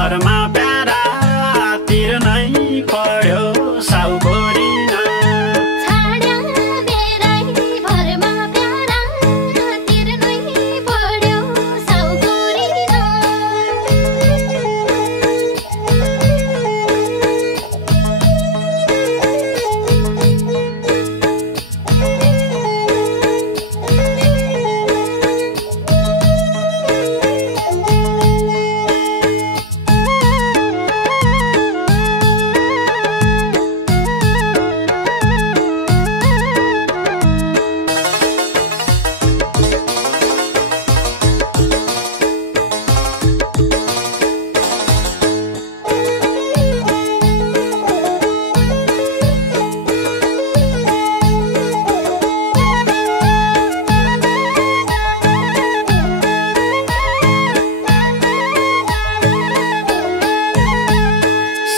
भरमा प्यारा तिर नै पढ्यो साउकोरिन छाड्या मेरै भरमा प्यारा तिर नै पढ्यो साउकोरिन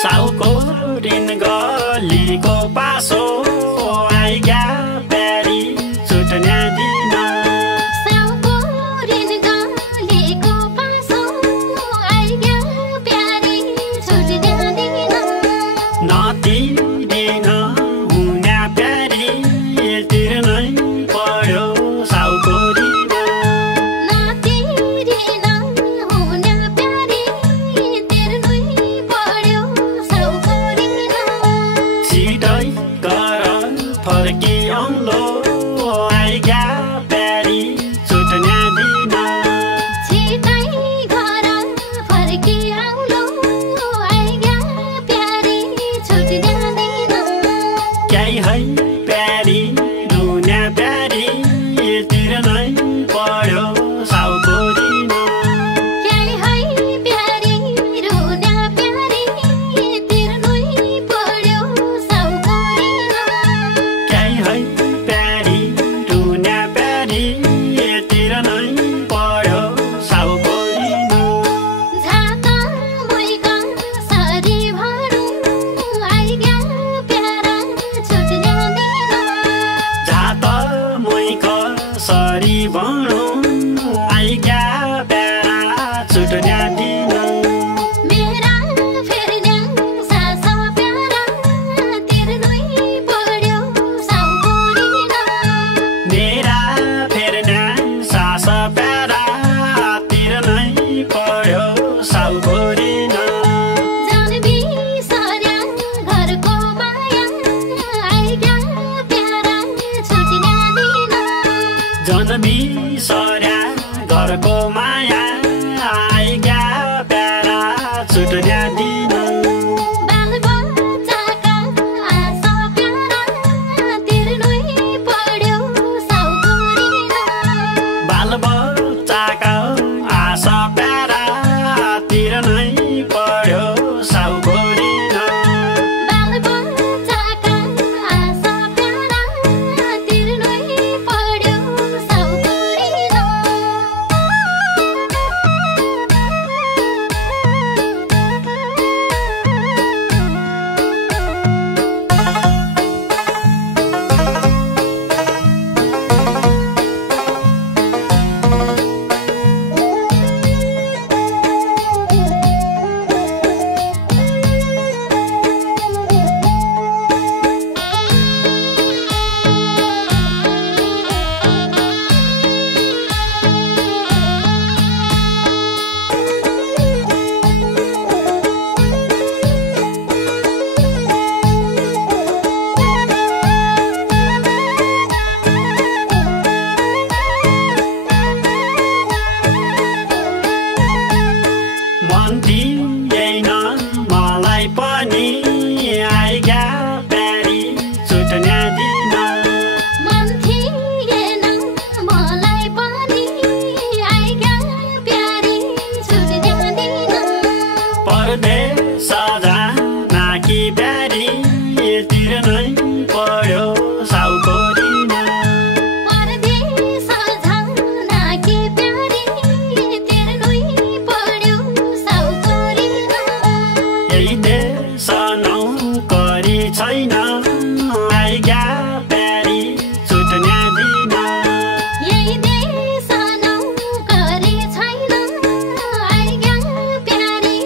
साउकोरिन गलीको पासो आइग्या प्यारी छुट्ने दिन साउकोरिन गलीको पासो आइग्या प्यारी छुट्ने दिन नतिरिन हुने प्यारी तिर नै पढ्यो साउकोरिन नतिरिन हुने प्यारी तिर नै पढ्यो साउकोरिन छिटै गर फर्की औलो आइग्या प्यारी छुट्ने दिन छिटै घर फर्की आउलो आइग्या प्यारी छुट्ने दिन क्याइ है प्यारी रुने प्यारी तिर नै पढ्यो साउकोरिन क्याइ है प्यारी रुने प्यारी तिर नै पढ्यो साउकोरिन क्याइ है प्यारी रुने प्यारी तिर नै पढ्यो साउकोरिन झाता मुइका सरी भरु आइग्या प्यारा छुट्ने दिन झात मुइक सरी भणु आइग्या प्यारा छुट्ने दिन मेरा फेर्ने सास प्यारा तिर नै पढ्यो साउकोरिन मेरा फेर्ने सास प्यारा तिर नै पढ्यो साउकोरिन जानवी सर्या घरको माया आइग्या प्यारा छुट्ने दिन जनमी सर्या घरको माया आइग्या प्यारा छुट्ने दिन बालबच्चाका आशा प्यारा तिर नै पढ्यो साउकोरिन बालबच्चाका आशा प्यारा तिर नै पढ्यो साउकोरिन बालबच्चाका आशा प्यारा तिर नै पढ्यो साउकोरिन मन दिएन मलाई पनि आइग्या प्यारी छुट्ने दिन मन थिएन मलाई पनि आइग्या प्यारी छुट्ने दिन परदेश जानाकी प्यारी तिर नै पढ्यो साउकोरिन परदेश जानाकी प्यारी तिर नै पढ्यो साउकोरिन यही देश नौकरी छैन आइग्या प्यारी छुट्ने दिन यही देश नौकरी छैन आइग्या प्यारी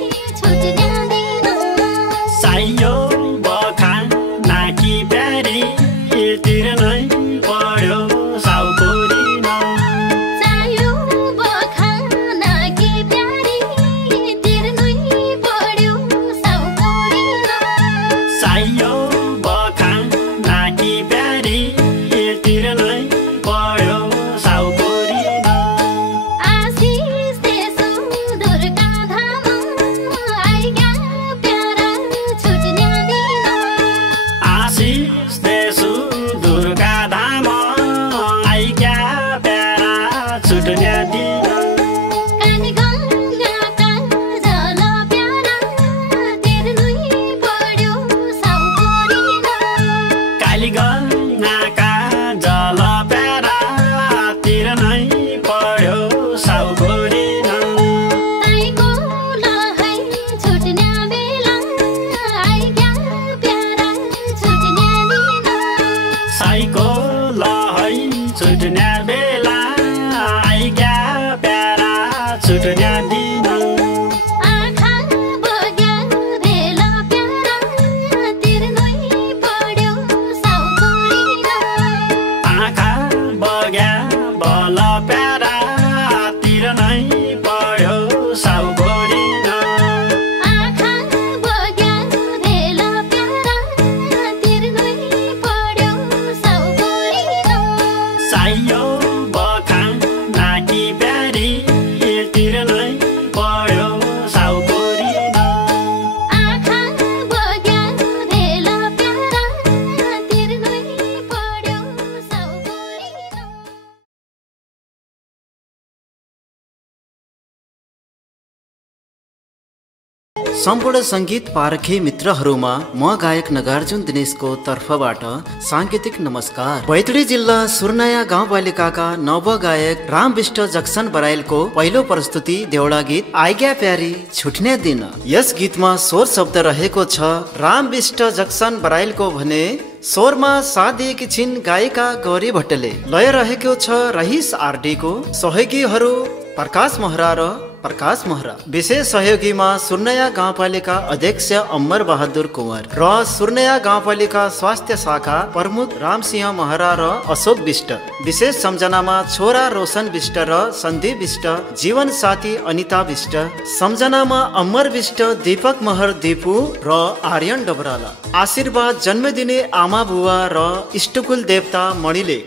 सम्पूर्ण संगीत पारखी मित्रहरूमा म गायक नगार्जुन दिनेशको तर्फबाट सांकेतिक नमस्कार। बैतडी जिल्ला सुर्नाया गाउँपालिकाका नवगायक राम विष्ट जक्सन बराइलको पहिलो प्रस्तुति देउडा गीत आइग्या प्यारी छुट्ने दिन। यस गीतमा स्वर शब्द रहेको छ राम विष्ट जक्सन बराइलको भने स्वरमा साथ दिएकी छिन् गायिका गौरी भट्टले। लय रहेको छ रहिस आरडीको। सहयोगीहरू प्रकाश महरा र प्रकाश महरा। विशेष सहयोगीमा सुर्नाया गाउँपालिका अध्यक्ष अमर बहादुर कुँवर र सुर्नाया गाउँपालिका स्वास्थ्य शाखा प्रमुख रामसिंह महरा र अशोक विष्ट। विशेष सम्झनामा छोरा रोशन विष्ट र सन्दीप विष्ट, जीवन साथी अनिता विष्ट। सम्झनामा अमर विष्ट, दीपक महर दीपू र आर्यन डबराला। आशीर्वाद जन्म दिने आमा बुवा र इष्टकुल देवता मणिले।